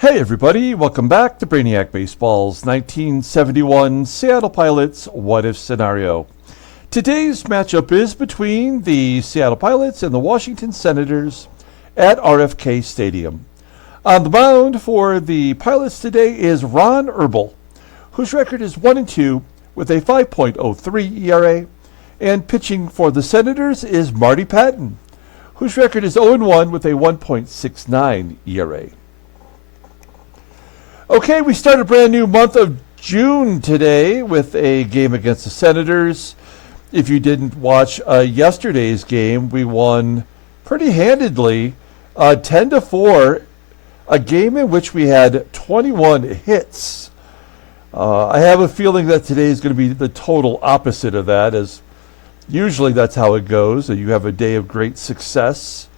Hey everybody, welcome back to Brainiac Baseball's 1971 Seattle Pilots What If Scenario. Today's matchup is between the Seattle Pilots and the Washington Senators at RFK Stadium. On the mound for the Pilots today is Ron Herbel, whose record is 1-2 with a 5.03 ERA, and pitching for the Senators is Marty Pattin, whose record is 0-1 with a 1.69 ERA. Okay, we start a brand new month of June today with a game against the Senators. If you didn't watch yesterday's game, we won pretty handedly, 10-4, a game in which we had 21 hits. I have a feeling that today is going to be the total opposite of that, as usually that's how it goes. You have a day of great success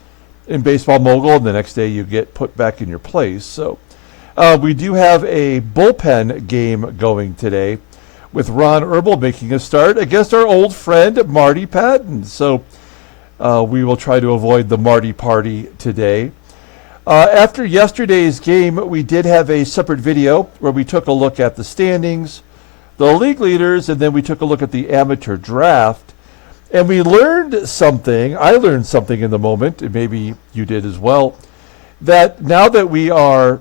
in Baseball Mogul, and the next day you get put back in your place. So we do have a bullpen game going today with Ron Herbel making a start against our old friend Marty Pattin. So we will try to avoid the Marty party today. After yesterday's game, we did have a separate video where we took a look at the standings, the league leaders, and then we took a look at the amateur draft. And we learned something. I learned something in the moment, and maybe you did as well, that now that we are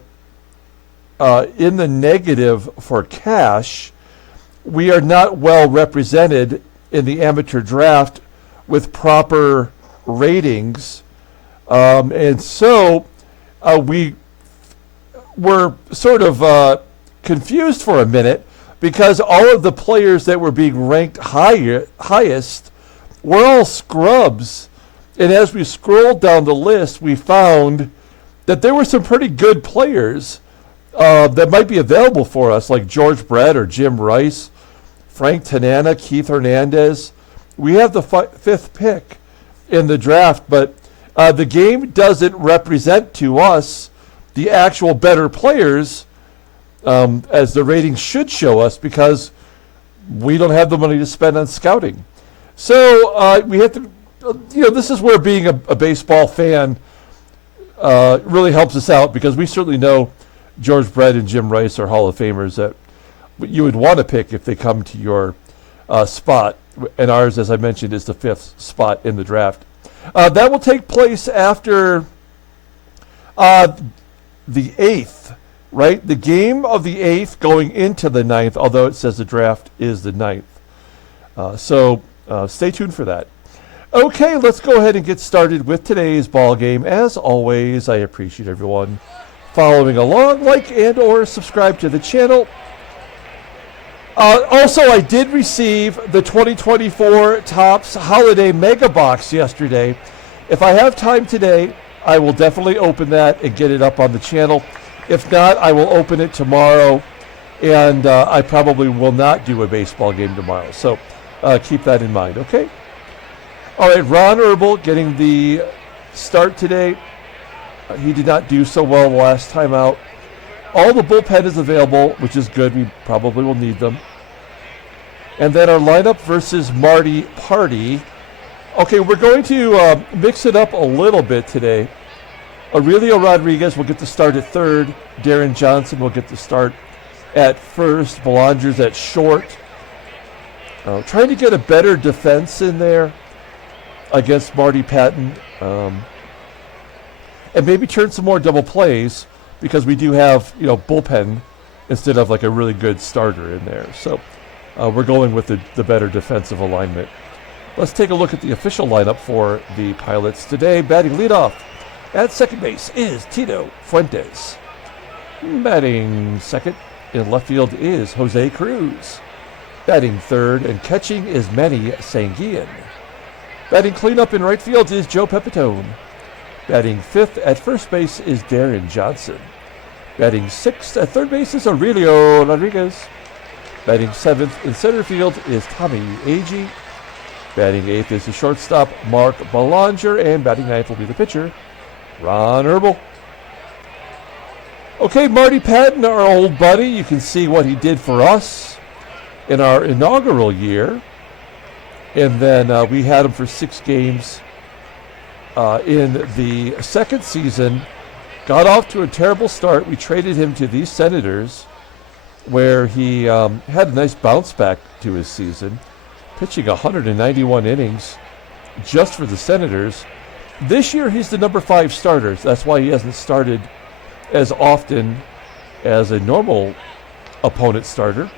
in the negative for cash, we are not well represented in the amateur draft with proper ratings. And so we were sort of confused for a minute because all of the players that were being ranked highest were all scrubs. And as we scrolled down the list, we found that there were some pretty good players that might be available for us, like George Brett or Jim Rice, Frank Tanana, Keith Hernandez. We have the fifth pick in the draft, but the game doesn't represent to us the actual better players as the ratings should show us, because we don't have the money to spend on scouting. So we have to, this is where being a baseball fan really helps us out, because we certainly know George Brett and Jim Rice are Hall of Famers that you would want to pick if they come to your spot. And ours, as I mentioned, is the fifth spot in the draft. That will take place after the 8th, right? The game of the 8th going into the 9th, although it says the draft is the 9th. So stay tuned for that. Okay, let's go ahead and get started with today's ball game. As always, I appreciate everyone following along. Like and or subscribe to the channel. Also, I did receive the 2024 Topps Holiday Mega Box yesterday. If I have time today, I will definitely open that and get it up on the channel. If not, I will open it tomorrow, and I probably will not do a baseball game tomorrow. So keep that in mind, okay? All right, Ron Herbel getting the start today. He did not do so well the last time out. All the bullpen is available, which is good. We probably will need them. And then our lineup versus Marty Party. Okay, we're going to mix it up a little bit today. Aurelio Rodriguez will get the start at third. Deron Johnson will get the start at first. Belanger's at short. Trying to get a better defense in there against Marty Pattin. And maybe turn some more double plays, because we do have, bullpen instead of like a really good starter in there. So we're going with the better defensive alignment. Let's take a look at the official lineup for the Pilots today. Batting leadoff at second base is Tito Fuentes. Batting second in left field is Jose Cruz. Batting third and catching is Manny SANGUILLEN. Batting cleanup in right field is Joe Pepitone. Batting fifth at first base is Deron Johnson. Batting sixth at third base is Aurelio Rodriguez. Batting seventh in center field is Tommie, AGEE. Batting eighth is the shortstop, Mark Belanger. And batting ninth will be the pitcher, Ron Herbel. Okay, Marty Pattin, our old buddy. You can see what he did for us in our inaugural year. And then we had him for 6 games in the second season, got off to a terrible start. We traded him to the Senators, where he had a nice bounce back to his season, pitching 191 innings just for the Senators. This year, he's the number 5 starter. That's why he hasn't started as often as a normal opponent starter.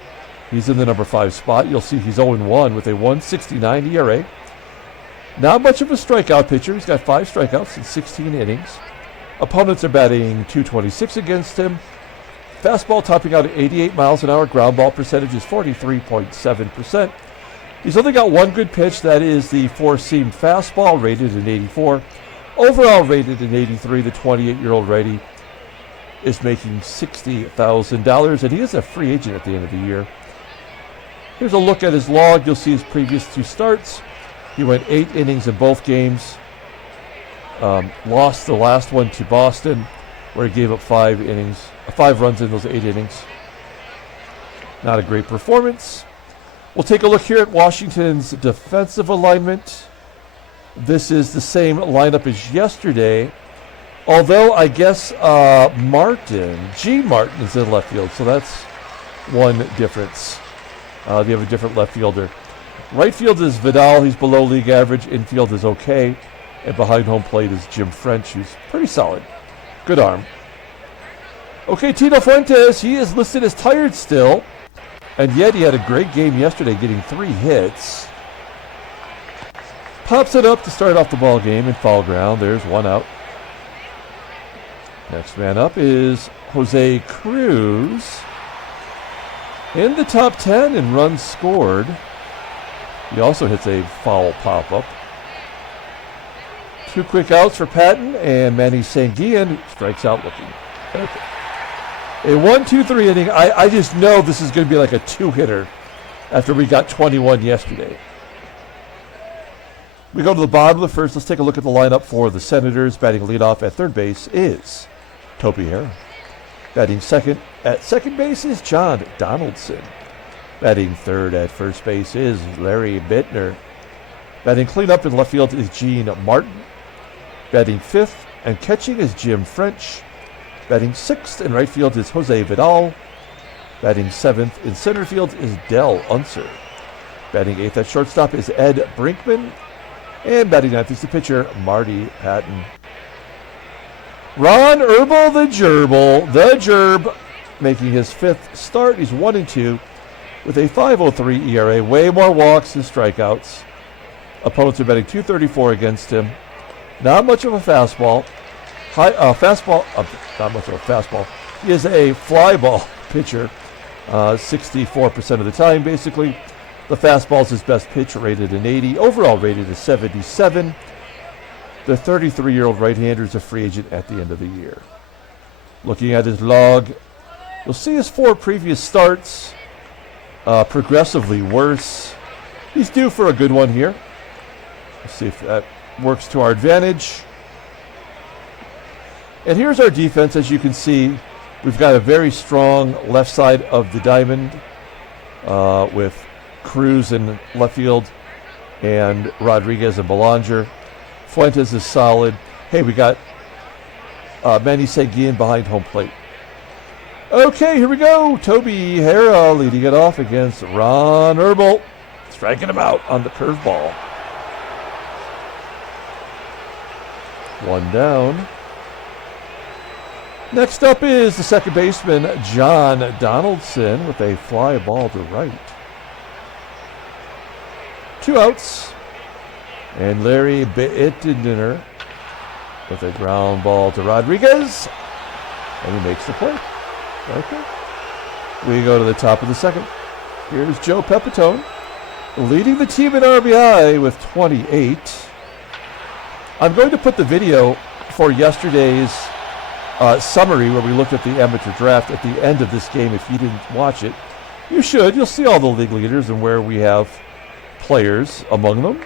He's in the number 5 spot. You'll see he's 0-1 with a 1.69 ERA. Not much of a strikeout pitcher. He's got 5 strikeouts in 16 innings. Opponents are batting .226 against him. Fastball topping out at 88 miles an hour. Ground ball percentage is 43.7%. He's only got one good pitch. That is the four-seam fastball, rated an 84. Overall rated an 83. The 28-year-old righty is making $60,000, and he is a free agent at the end of the year. Here's a look at his log. You'll see his previous 2 starts. He went 8 innings in both games. Lost the last one to Boston, where he gave up 5 runs in those 8 innings. Not a great performance. We'll take a look here at Washington's defensive alignment. This is the same lineup as yesterday, although I guess Gene Martin is in left field, so that's one difference. They have a different left fielder. Right field is Vidal. He's below league average. Infield is okay. And behind home plate is Jim French, who's pretty solid. Good arm. Okay, Tito Fuentes, he is listed as tired still. And yet he had a great game yesterday, getting 3 hits. Pops it up to start off the ball game in foul ground. There's 1 out. Next man up is Jose Cruz. In the top 10 in runs scored. He also hits a foul pop-up. 2 quick outs for Pattin, and Manny Sanguillen strikes out looking. Okay. A 1-2-3 inning. I just know this is going to be like a 2-hitter after we got 21 yesterday. We go to the bottom of the first. Let's take a look at the lineup for the Senators. Batting leadoff at third base is Toby HARRAH. Batting second at second base is John Donaldson. Batting third at first base is Larry BIITTNER. Batting cleanup in left field is Gene Martin. Batting fifth and catching is Jim French. Batting sixth in right field is Jose Vidal. Batting seventh in center field is UNSER. Batting eighth at shortstop is Ed BRINKMAN. And batting ninth is the pitcher, Marty Pattin. Ron Herbel, the gerb, making his 5th start. He's 1-2 with a 5.03 ERA. Way more walks than strikeouts. Opponents are batting .234 against him. Not much of a fastball. Not much of a fastball. He is a fly ball pitcher, 64% of the time, basically. The fastball is his best pitch, rated an 80. Overall rated a 77. The 33-year-old right-hander is a free agent at the end of the year. Looking at his log, you'll see his 4 previous starts, progressively worse. He's due for a good one here. Let's see if that works to our advantage. And here's our defense. As you can see, we've got a very strong left side of the diamond with CRUZ in left field and Rodriguez and Belanger. Fuentes is solid. Hey, we got Manny Sanguillen behind home plate. Okay, here we go. Toby HARRAH leading it off against Ron Herbel, striking him out on the curveball. 1 down. Next up is the second baseman, John Donaldson, with a fly ball to right. 2 outs. And Larry BIITTNER with a ground ball to Rodriguez. And he makes the play. Okay. We go to the top of the second. Here's Joe Pepitone leading the team in RBI with 28. I'm going to put the video for yesterday's summary where we looked at the amateur draft at the end of this game. If you didn't watch it, you should. You'll see all the league leaders and where we have players among them.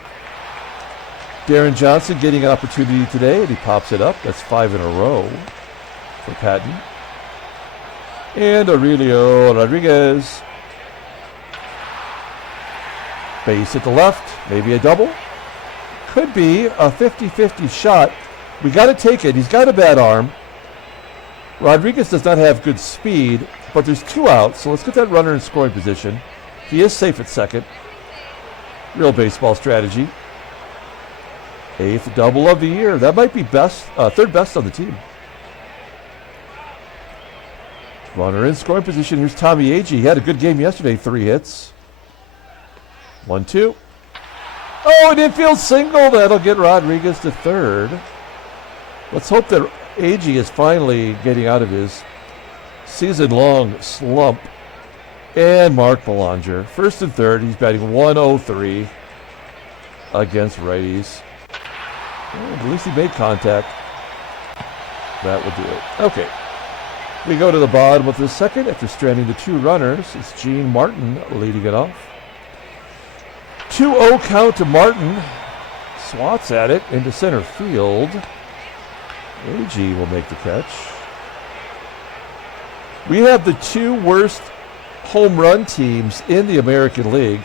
Deron Johnson getting an opportunity today, and he pops it up. That's 5 in a row for Pattin. And Aurelio Rodriguez. Base at the left, maybe a double. Could be a 50-50 shot. We got to take it. He's got a bad arm. Rodriguez does not have good speed, but there's 2 outs, so let's get that runner in scoring position. He is safe at second. Real baseball strategy. 8th double of the year. That might be best, third best on the team. Runner in scoring position. Here's Tommie AGEE. He had a good game yesterday. 3 hits. 1-2. Oh, an infield single. That'll get Rodriguez to third. Let's hope that AGEE is finally getting out of his season-long slump. And Mark Belanger. First and third. He's batting 103 against righties. Well, at least he made contact. That will do it. Okay. We go to the bottom of the second after stranding the 2 runners. It's Gene Martin leading it off. 2-0 count to Martin. Swats at it into center field. AGEE will make the catch. We have the 2 worst home run teams in the American League.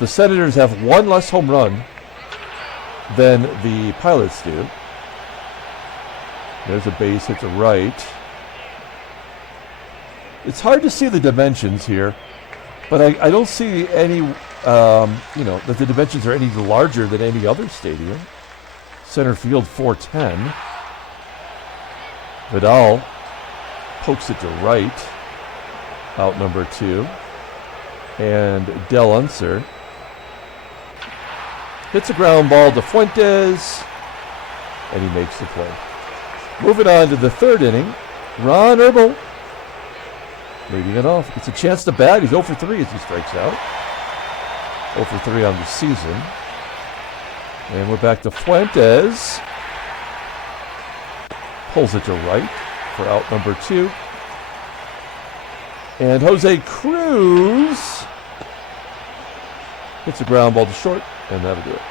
The Senators have 1 less home run than the Pilots do. There's a base hit to right. It's hard to see the dimensions here, but I don't see any, that the dimensions are any larger than any other stadium. Center field 410. Vidal pokes it to right. Out number 2. And UNSER hits a ground ball to Fuentes, and he makes the play. Moving on to the 3rd inning, Ron Herbel leading it off. Gets a chance to bat. He's 0 for 3 as he strikes out. 0 for 3 on the season. And we're back to Fuentes. Pulls it to right for out number 2. And Jose CRUZ hits a ground ball to short, and that'll do it.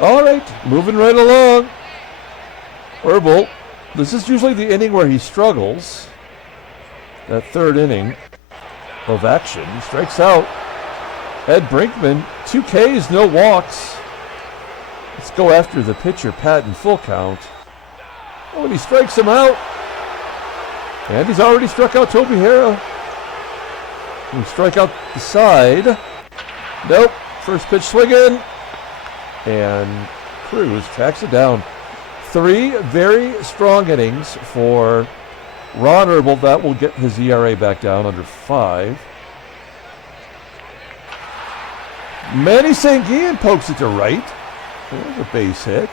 All right, moving right along. Herbel, this is usually the inning where he struggles. That 3rd inning of action. He strikes out. Ed Brinkman, 2 Ks, no walks. Let's go after the pitcher, Pattin, full count. Oh, and he strikes him out. And he's already struck out Toby Harrah. He strike out the side. Nope. First pitch swinging. And CRUZ tracks it down. 3 very strong innings for Ron Herbel. That will get his ERA back down under 5. Manny pokes it to right. There's a base hit.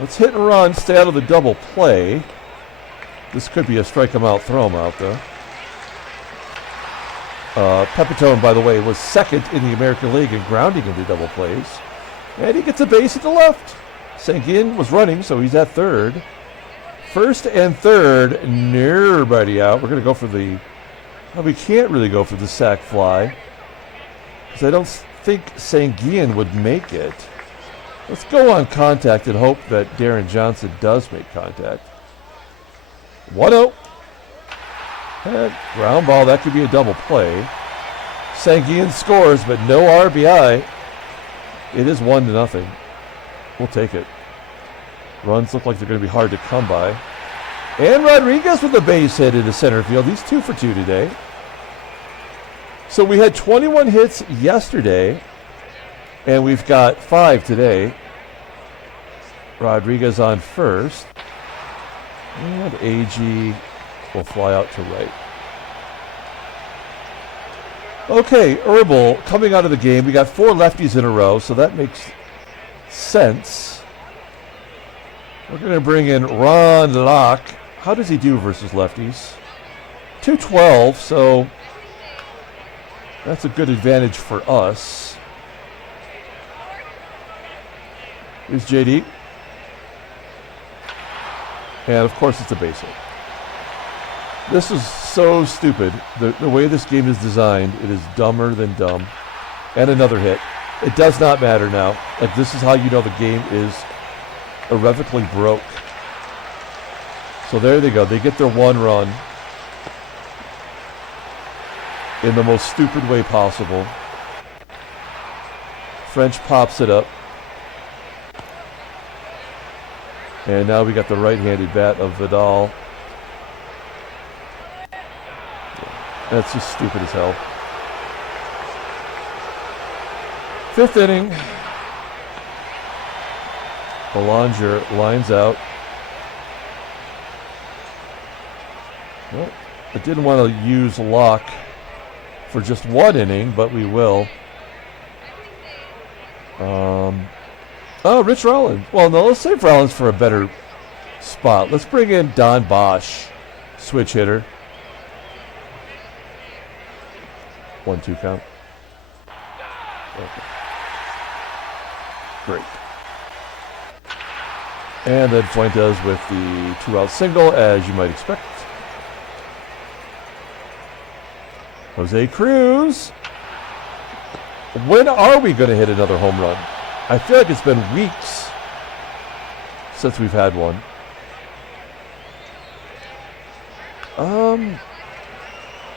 Let's hit and run, stay out of the double play. This could be a strike him out, throw him out, though. PEPITONE, by the way, was 2nd in the American League in grounding into double plays. And he gets a base at the left. Sanguillen was running, so he's at 3rd. 1st and 3rd, nobody out. We're going to go for the... Well, we can't really go for the sac fly, because I don't think Sanguillen would make it. Let's go on contact and hope that Deron Johnson does make contact. 1-0. And ground ball, that could be a double play. Sanguillen scores, but no RBI. It is 1-0. We'll take it. Runs look like they're going to be hard to come by. And Rodriguez with a base hit into center field. He's 2 for 2 today. So we had 21 hits yesterday, and we've got 5 today. Rodriguez on first. And AGEE will fly out to right. Okay, Herbel coming out of the game. We got 4 lefties in a row, so that makes sense. We're going to bring in Ron Locke. How does he do versus lefties? 212, so that's a good advantage for us. Here's JD. And, of course, it's a base hit. This is so stupid. The way this game is designed, it is dumber than dumb. And another hit. It does not matter now. Like, this is how you know the game is irrevocably broke. So there they go. They get their 1 run in the most stupid way possible. French pops it up. And now we got the right-handed bat of Vidal. That's just stupid as hell. 5th inning. Belanger lines out. Well, I didn't want to use Locke for just 1 inning, but we will. Oh, Rich Rollins. Well, no, let's save Rollins for a better spot. Let's bring in Don Bosch, switch hitter. 1-2 count. Okay. Great. And then Fuentes with the 2-out single, as you might expect. Jose Cruz. When are we going to hit another home run? I feel like it's been weeks since we've had one.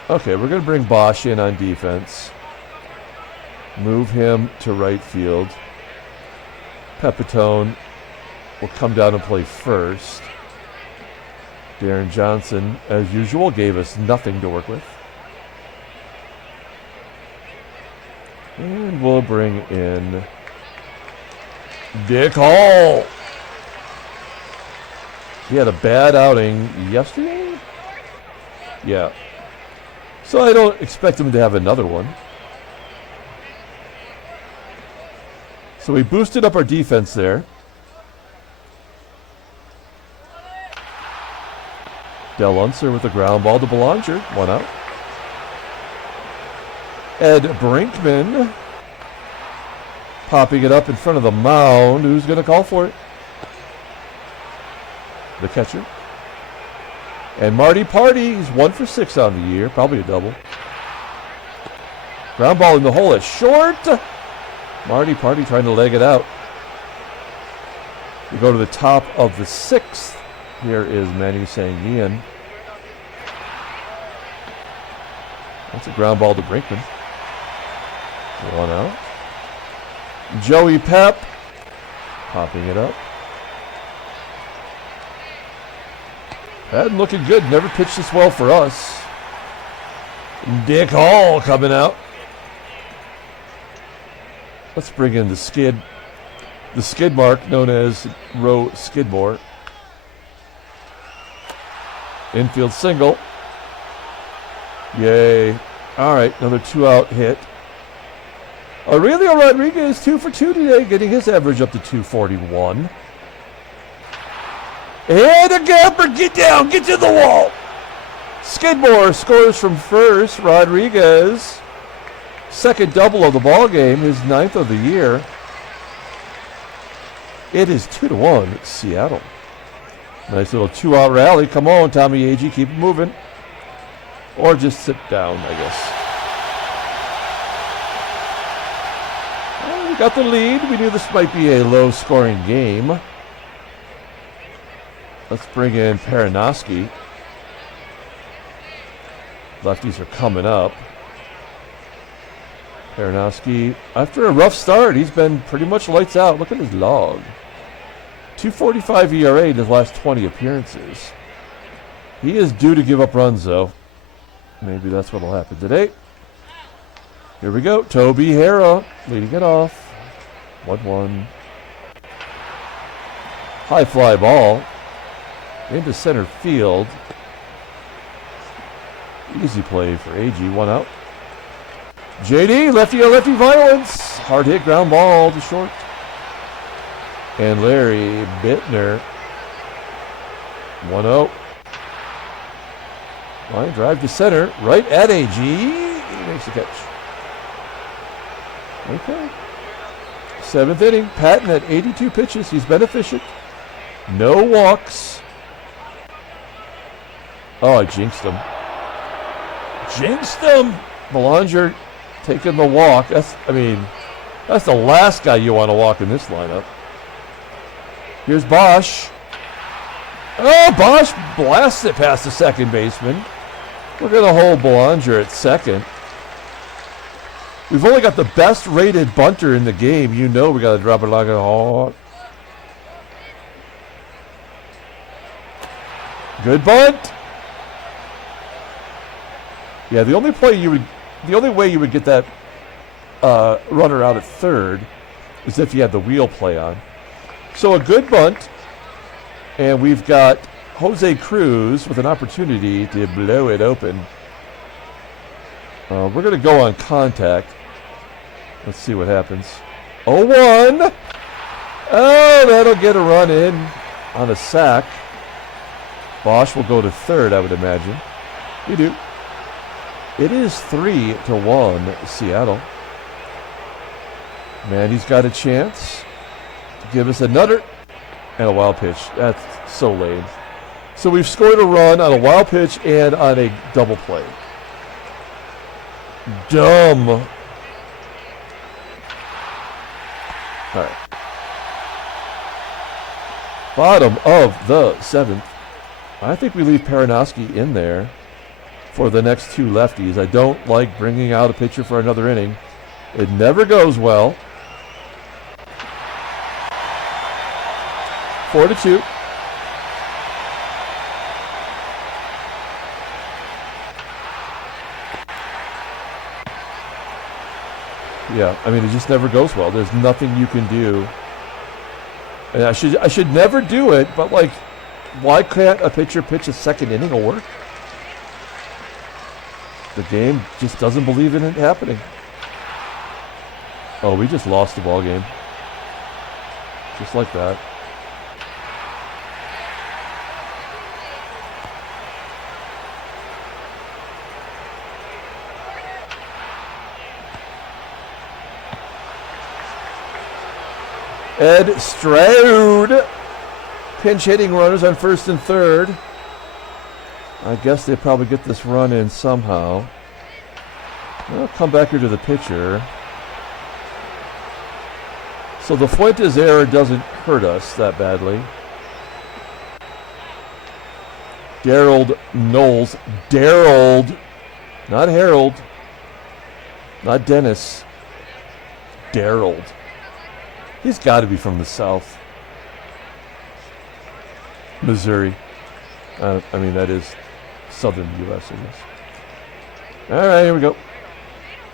Okay, we're going to bring Bosch in on defense. Move him to right field. Pepitone will come down and play first. Deron Johnson, as usual, gave us nothing to work with. And we'll bring in Dick Hall. He had a bad outing yesterday? Yeah. So I don't expect him to have another one. So we boosted up our defense there. UNSER with a ground ball to Belanger. 1 out. Ed Brinkman popping it up in front of the mound. Who's going to call for it? The catcher. And Marty Party, he's 1 for 6 on the year. Probably a double. Ground ball in the hole at short. Marty Party trying to leg it out. We go to the top of the 6th. Here is Manny SANGUILLEN. That's a ground ball to Brinkman. 1 out. Joey Pep popping it up. Pattin looking good. Never pitched this well for us. Dick Hall coming out. Let's bring in the skid. The skid mark known as Roe Skidmore. Infield single. Yay. All right, another 2-out hit. Aurelio Rodriguez 2 for 2 today, getting his average up to 241. And a gapper, get down, get to the wall. Skidmore scores from first. Rodriguez, second double of the ball game, his 9th of the year. It is 2-1 Seattle. Nice little 2-out rally. Come on, Tommie AGEE, keep it moving. Or just sit down, I guess. Well, we got the lead. We knew this might be a low-scoring game. Let's bring in Perinoski. Lefties are coming up. Perinoski, after a rough start, he's been pretty much lights out. Look at his log. 2.45 ERA in his last 20 appearances. He is due to give up runs, though. Maybe that's what will happen today. Here we go. Toby HARRAH leading it off. 1-1. High fly ball into center field. Easy play for AGEE. 1 out. JD, lefty on lefty violence. Hard hit ground ball to short. And Larry BIITTNER. 1-0. Line drive to center. Right at AGEE. He makes the catch. Okay. 7th inning. Pattin at 82 pitches. He's been efficient. No walks. Oh, I jinxed him. Jinxed him! Belanger taking the walk. That's the last guy you want to walk in this lineup. Here's Bosch. Oh, Bosch blasts it past the second baseman. We're going to hold Belanger at second. We've only got the best rated bunter in the game. You know we got to drop it like a hawk. Good bunt. Yeah, the only way you would get that runner out at third is if you had the wheel play on. So a good bunt, and we've got Jose CRUZ with an opportunity to blow it open. We're going to go on contact. Let's see what happens. 0-1. Oh, that'll get a run in on a sack. Bosch will go to third, I would imagine. You do. It is 3-1 Seattle. Manny's got a chance to give us another and a wild pitch. That's so lame. So we've scored a run on a wild pitch and on a double play. Dumb. All right. Bottom of the seventh. I think we leave Paranowski in there for the next two lefties. I don't like bringing out a pitcher for another inning. It never goes well. 4-2. Yeah, I mean, it just never goes well. There's nothing you can do. And I should never do it, but like, why can't a pitcher pitch a second inning or work? The game just doesn't believe in it happening. Oh, we just lost the ball game. Just like that. Ed Stroud. Pinch hitting runners on first and third. I guess they probably get this run in somehow. I'll come back here to the pitcher. So the Fuentes error doesn't hurt us that badly. Daryl Knowles. Daryl. Not Harold. Not Dennis. Daryl. He's got to be from the South. Missouri. I mean, that is southern U.S., I guess. All right, here we go.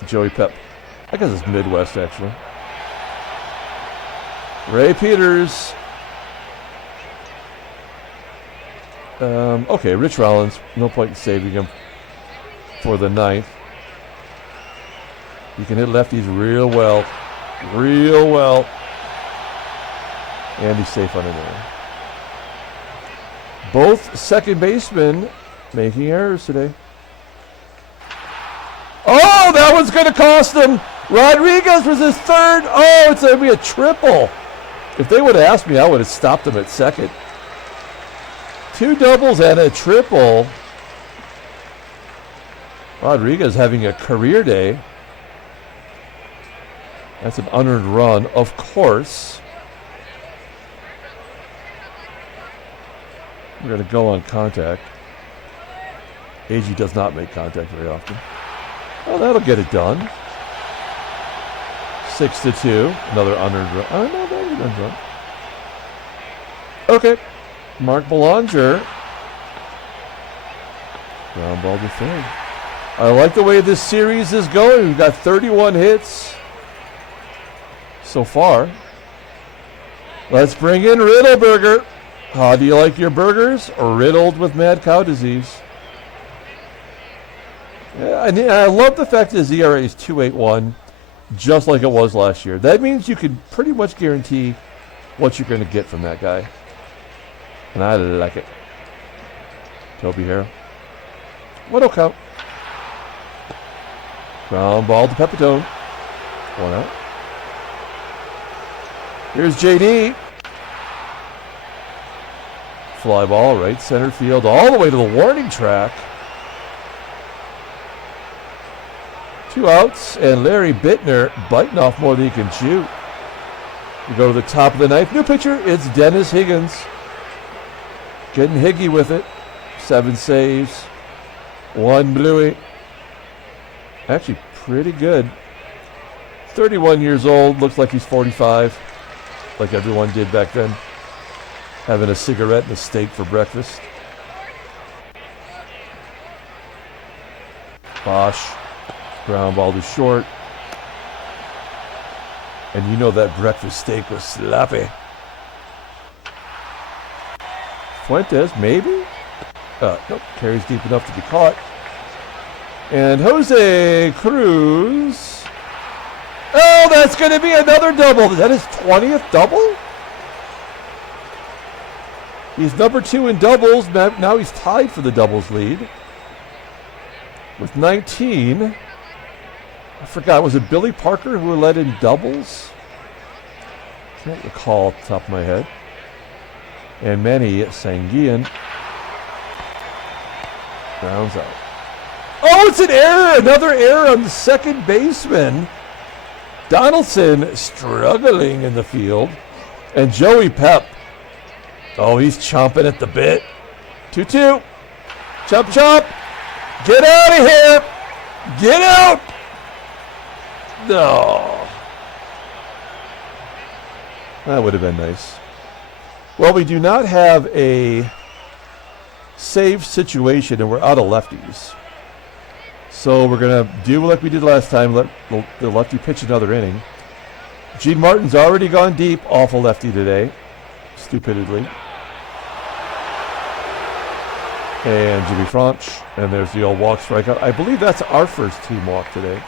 Joey Pep. I guess it's Midwest, actually. Ray Peters. Okay, Rich Rollins. No point in saving him for the ninth. You can hit lefties real well. Real well. And he's safe on an error. Both second basemen making errors today. Oh, that one's going to cost them. Rodriguez was his third. Oh, it's going to be a triple. If they would have asked me, I would have stopped him at second. Two doubles and a triple. Rodriguez having a career day. That's an unearned run, of course. We're going to go on contact. AGEE does not make contact very often. Oh, that'll get it done. 6-2. Another unearned run. Oh, no, that was an unearned run. Okay. Mark Belanger. Ground ball to third. I like the way this series is going. We've got 31 hits so far. Let's bring in Riddleberger. How do you like your burgers? Riddled with mad cow disease. Yeah, and I love the fact that his ERA is 2.81, just like it was last year. That means you can pretty much guarantee what you're going to get from that guy. And I like it. Toby here. What count? Ground ball to Pepitone. 1 out. Here's JD. Fly ball, right center field, all the way to the warning track. 2 outs, and Larry BIITTNER biting off more than he can chew. We go to the top of the ninth. New pitcher, it's Dennis Higgins. Getting Higgy with it. 7 saves. 1 bluey. Actually, pretty good. 31 years old, looks like he's 45, like everyone did back then. Having a cigarette and a steak for breakfast. Bosch. Ground ball to short. And you know that breakfast steak was sloppy. Fuentes, maybe? Nope. Carries deep enough to be caught. And Jose CRUZ. Oh, that's going to be another double. Is that his 20th double? He's number 2 in doubles. Now he's tied for the doubles lead with 19. I forgot, was it Billy Parker who led in doubles? Can't recall off the top of my head. And Manny SANGUILLEN grounds out. Oh, it's an error! Another error on the second baseman. Donaldson struggling in the field. And Joey Pep. Oh, he's chomping at the bit. 2-2. Chop, chop. Get out of here. Get out. No. That would have been nice. Well, we do not have a save situation, and we're out of lefties. So we're going to do like we did last time, let the lefty pitch another inning. Gene Martin's already gone deep off a lefty today, stupidly. And Jimmy Franch, and there's the old walk strikeout. I believe that's our first team walk today.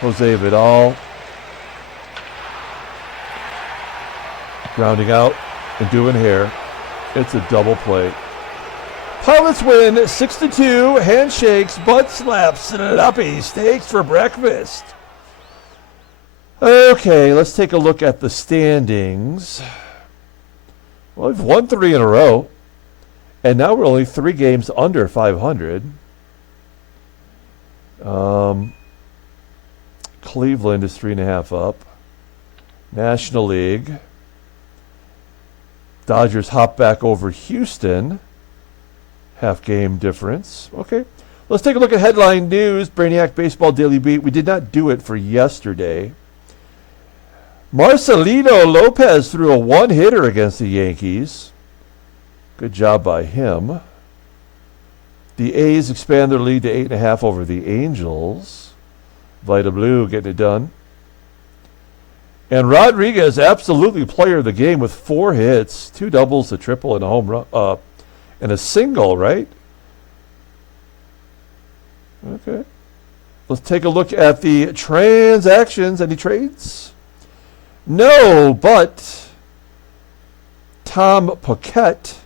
Jose Vidal grounding out and doing hair. It's a double play. Pilots win 6-2. Handshakes, butt slaps, sloppy steaks for breakfast. Okay, let's take a look at the standings. Well, we've won 3 in a row, and now we're only 3 games under 500. Cleveland is 3.5 up. National League. Dodgers hop back over Houston. Half game difference. Okay. Let's take a look at headline news. Brainiac Baseball Daily Beat. We did not do it for yesterday. Marcelino Lopez threw a one-hitter against the Yankees. Good job by him. The A's expand their lead to 8.5 over the Angels. Vita Blue getting it done. And Rodriguez, absolutely player of the game with 4 hits, 2 doubles, a triple, and a home run, and a single, right? Okay. Let's take a look at the transactions. Any trades? No, but Tom Paquette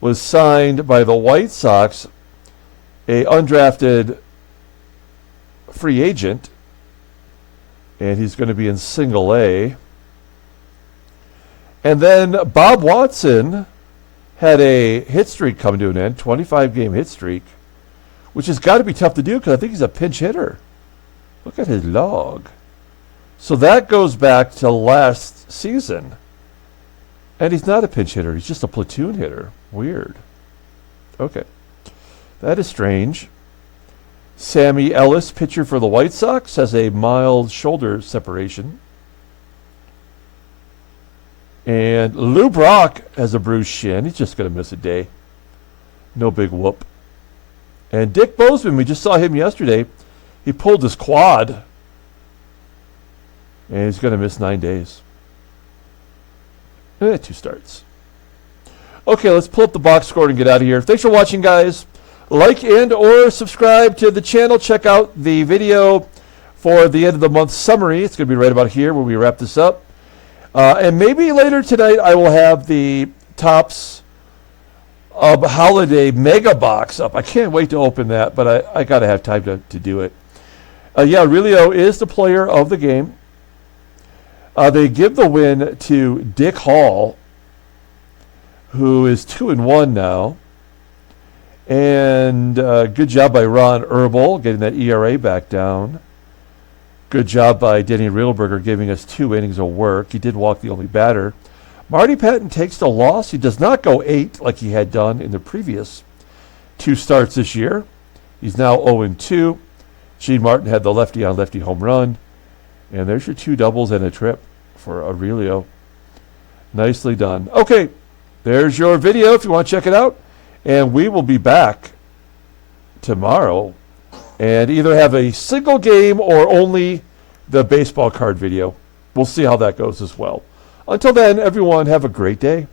was signed by the White Sox, a undrafted free agent, and he's going to be in single A. And then Bob Watson had a hit streak come to an end, 25-game hit streak, which has got to be tough to do because I think he's a pinch hitter. Look at his log. So that goes back to last season. And he's not a pinch hitter. He's just a platoon hitter. Weird. Okay. That is strange. Sammy Ellis, pitcher for the White Sox, has a mild shoulder separation. And Lou Brock has a bruised shin. He's just going to miss a day. No big whoop. And Dick Bozeman, we just saw him yesterday. He pulled his quad. And he's going to miss 9 days. 2 starts. Okay, let's pull up the box score and get out of here. Thanks for watching, guys. Like and or subscribe to the channel. Check out the video for the end of the month summary. It's going to be right about here where we wrap this up. And maybe later tonight I will have the Topps of Holiday Mega Box up. I can't wait to open that, but I got to have time to do it. Yeah, Aurelio is the player of the game. They give the win to Dick Hall, who is 2-1 now. And good job by Ron Herbel getting that ERA back down. Good job by Denny Riedlberger giving us 2 innings of work. He did walk the only batter. Marty Pattin takes the loss. He does not go 8 like he had done in the previous 2 starts this year. He's now 0-2. Gene Martin had the lefty-on-lefty home run. And there's your 2 doubles and a trip for Aurelio. Nicely done. Okay, there's your video if you want to check it out. And we will be back tomorrow and either have a single game or only the baseball card video. We'll see how that goes as well. Until then, everyone, have a great day.